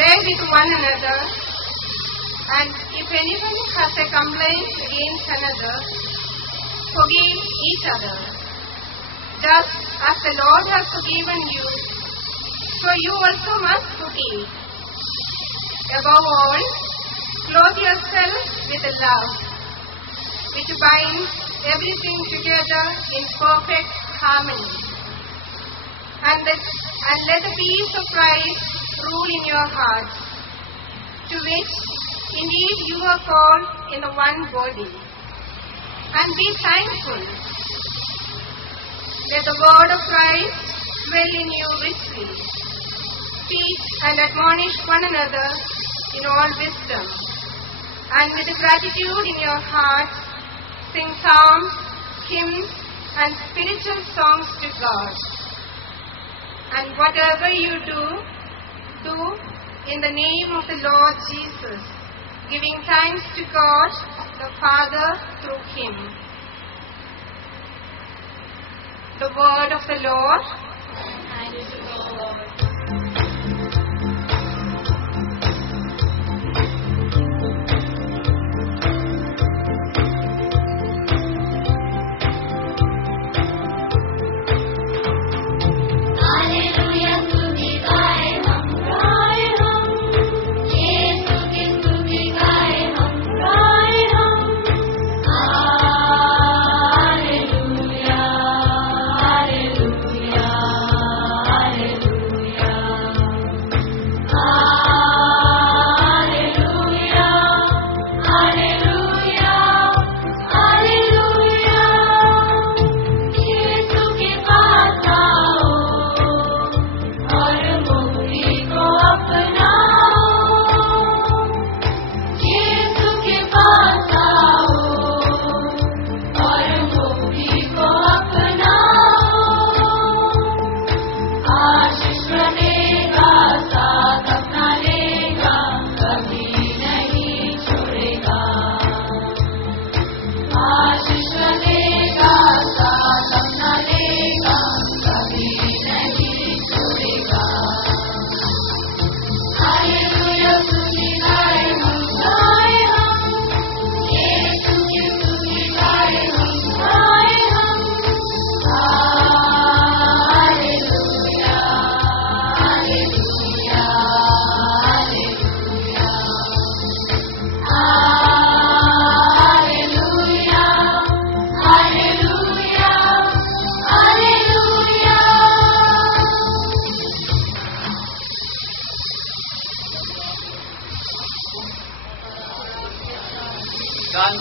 bear with one another, and if anyone has a complaint against another, forgive each other. Just as the Lord has forgiven you, so you also must forgive. Above all, clothe yourself with love, which binds everything together in perfect harmony. And let the peace of Christ rule in your hearts, to which indeed you are called in the one body. And be thankful. Let the word of Christ dwell in you richly. Teach and admonish one another in all wisdom. And with gratitude in your hearts, sing psalms, hymns, and spiritual songs to God. And whatever you do in the name of the Lord Jesus, giving thanks to God the Father through Him. The word of the Lord. Thanks to the Lord.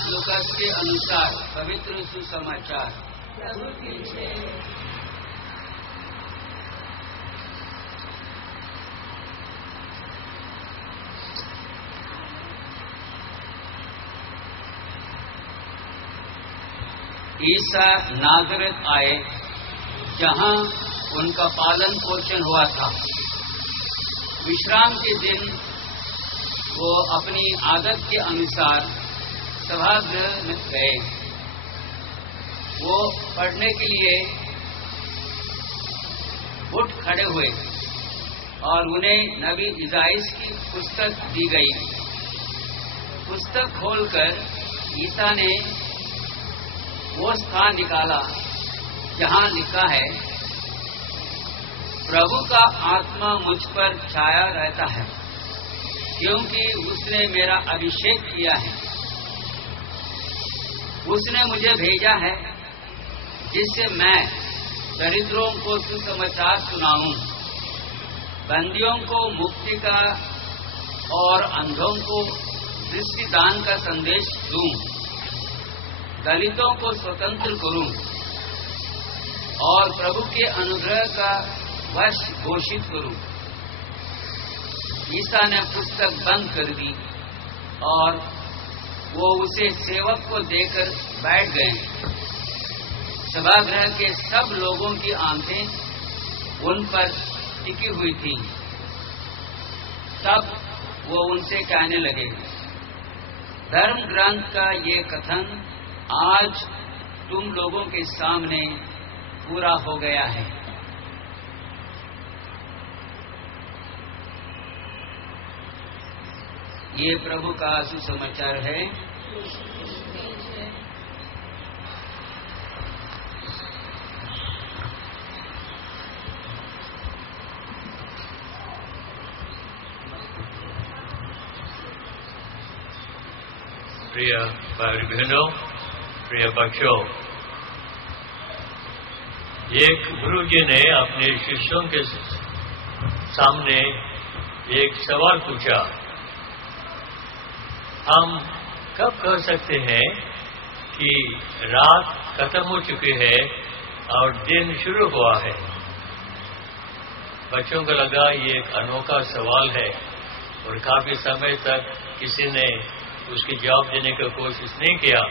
Lucas के अनुसार पवित्र सुसमाचार। ईसा नाज़रेत आए, जहां उनका पालन पोषण हुआ था। विश्राम के दिन वो अपनी आदत के अनुसार सभागृह में गए। वो पढ़ने के लिए उठ खड़े हुए और उन्हें नबी इसाईयाह की पुस्तक दी गई। पुस्तक खोलकर ईसा ने वो स्थान निकाला जहां लिखा है, प्रभु का आत्मा मुझ पर छाया रहता है, क्योंकि उसने मेरा अभिषेक किया है। उसने मुझे भेजा है जिससे मैं दरिद्रों को सुसमाचार सुनाऊं, बंदियों को मुक्ति का और अंधों को दृष्टिदान का संदेश दूं, दलितों को स्वतंत्र करूं और प्रभु के अनुग्रह का वर्ष घोषित करूं। ईसा ने पुस्तक बंद कर दी और वो उसे सेवक को देकर बैठ गए। सभागृह के सब लोगों की आंखें उन पर टिकी हुई थीं। तब वो उनसे कहने लगे, धर्म ग्रंथ का ये कथन आज तुम लोगों के सामने पूरा हो गया है। ये प्रभु का सुसमाचार है। प्रिय भाई बहनों, प्रिय बच्चों, एक गुरु जी ने अपने शिष्यों के सामने एक सवाल पूछा, हम कब कह सकते हैं कि रात खत्म हो चुकी है और दिन शुरू हुआ है? बच्चों को लगा ये एक अनोखा सवाल है और काफी समय तक किसी ने उसकी जवाब देने की कोशिश नहीं किया।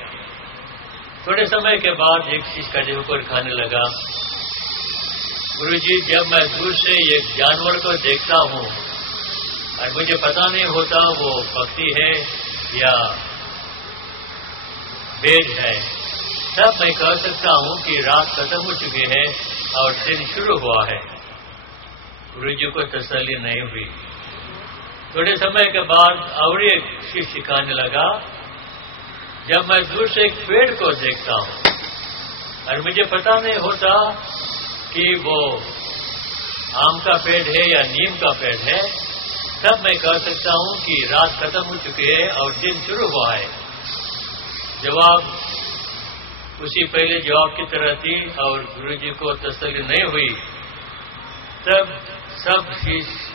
थोड़े समय के बाद एक चीज का ऊपर खाने लगा, गुरुजी, जब मैं दूर से एक जानवर को देखता हूं और मुझे पता नहीं होता वो पक्षी है या भेड़ है, तब मैं कह सकता हूं कि रात खत्म हो चुकी है और दिन शुरू हुआ है। गुरुजी को तसल्ली नहीं हुई। थोड़े समय के बाद और एक शिष्य कहने लगा, जब मैं दूर से एक पेड़ को देखता हूं और मुझे पता नहीं होता कि वो आम का पेड़ है या नीम का पेड़ है, तब मैं कह सकता हूं कि रात खत्म हो चुकी है और दिन शुरू हुआ है। जवाब उसी पहले जवाब की तरह थी और गुरुजी को तसल्ली नहीं हुई। तब सब शिष्य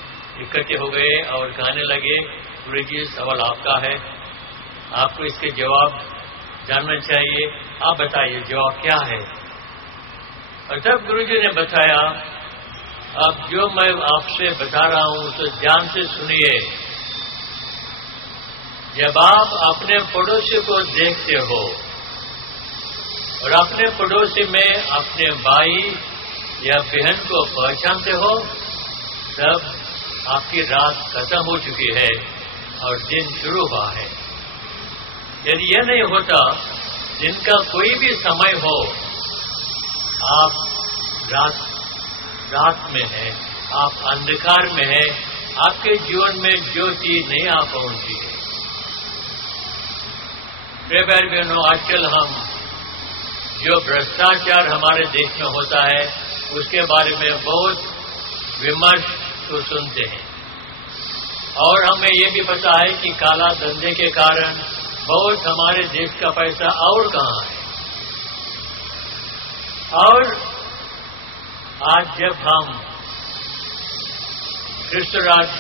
इकट्ठे हो गए और कहने लगे, गुरुजी, सवाल आपका है, आपको इसके जवाब जानना चाहिए, आप बताइए जवाब क्या है। और तब गुरुजी ने बताया, अब जो मैं आपसे बता रहा हूं तो ध्यान से सुनिए। जब आप अपने पड़ोसी को देखते हो और अपने पड़ोसी में अपने भाई या बहन को पहचानते हो, तब आपकी रात खत्म हो चुकी है और दिन शुरू हुआ है। यदि यह नहीं होता, दिन का कोई भी समय हो, आप रात में हैं, आप अंधकार में हैं, आपके जीवन में ज्योति नहीं आ पहुंची है। प्रिय भाई बहनों, आजकल हम जो भ्रष्टाचार हमारे देश में होता है उसके बारे में बहुत विमर्श तो सुनते हैं और हमें ये भी पता है कि काला धंधे के कारण बहुत हमारे देश का पैसा और कहां है। और आज जब हम कृष्ण राज